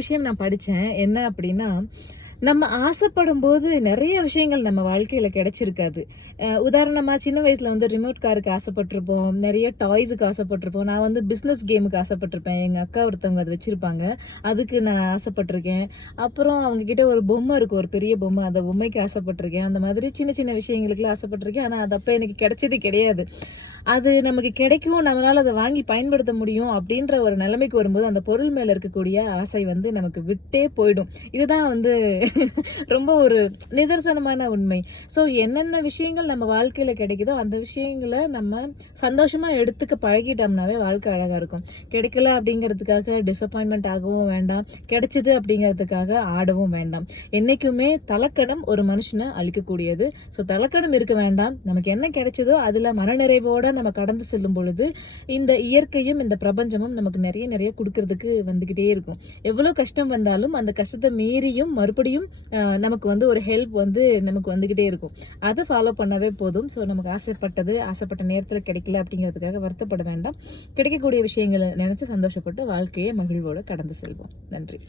விஷயம் நான் படித்தேன் என்ன அப்படின்னா நம்ம ஆசைப்படும் போது நிறைய விஷயங்கள் நம்ம வாழ்க்கையில் கிடைச்சிருக்காது. உதாரணமாக சின்ன வயசில் வந்து ரிமோட் காருக்கு ஆசைப்பட்டிருப்போம். நிறைய டாய்ஸுக்கு ஆசைப்பட்டிருப்போம். நான் வந்து பிஸ்னஸ் கேமுக்கு ஆசைப்பட்டிருப்பேன். எங்கள் அக்கா ஒருத்தவங்க அதை வச்சுருப்பாங்க. அதுக்கு நான் ஆசைப்பட்டிருக்கேன். அப்புறம் அவங்கக்கிட்ட ஒரு பொம்மை இருக்குது ஒரு பெரிய பொம்மை. அந்த பொம்மைக்கு ஆசைப்பட்டிருக்கேன். அந்த மாதிரி சின்ன சின்ன விஷயங்களுக்குலாம் ஆசைப்பட்டிருக்கேன். ஆனால் அது அப்போ எனக்கு கிடைச்சது கிடையாது. அது நமக்கு கிடைக்கும் நம்மளால் அதை வாங்கி பயன்படுத்த முடியும் அப்படின்ற ஒரு நிலைமைக்கு வரும்போது அந்த பொருள் மேலே இருக்கக்கூடிய ஆசை வந்து நமக்கு விட்டே போயிடும். இதுதான் வந்து ரொம்ப ஒரு நிதர்சனமான உண்மை. ஸோ என்னென்ன விஷயங்கள் நம்ம வாழ்க்கையில் கிடைக்குதோ அந்த விஷயங்களை நம்ம சந்தோஷமாக எடுத்துக்க பழகிட்டோம்னாவே வாழ்க்கை அழகாக இருக்கும். கிடைக்கல அப்படிங்கிறதுக்காக டிசப்பாயின்மெண்ட் ஆகவும் வேண்டாம். கிடைச்சது அப்படிங்கிறதுக்காக ஆடவும் வேண்டாம். என்றைக்குமே தலக்கணம் ஒரு மனுஷனை அழிக்கக்கூடியது. ஸோ தலக்கணம் இருக்க வேண்டாம். நமக்கு என்ன கிடைச்சதோ அதில் மனநிறைவோட நம்ம கடந்து செல்லும் பொழுது இந்த இயற்கையும் இந்த பிரபஞ்சமும் நமக்கு நிறைய நிறைய கொடுக்கறதுக்கு வந்துக்கிட்டே இருக்கும். எவ்வளோ கஷ்டம் வந்தாலும் அந்த கஷ்டத்தை மீறியும் மறுபடியும் நமக்கு வந்து ஒரு ஹெல்ப் வந்து நமக்கு வந்துக்கிட்டே இருக்கும். அதை ஃபாலோ பண்ணவே போதும். ஸோ நமக்கு ஆசைப்பட்டது ஆசைப்பட்ட நேரத்தில் கிடைக்கல அப்படிங்கிறதுக்காக வருத்தப்பட வேண்டாம். கிடைக்கக்கூடிய விஷயங்களை நினச்சி சந்தோஷப்பட்டு வாழ்க்கையை மகிழ்வோடு கடந்து செல்வோம். நன்றி.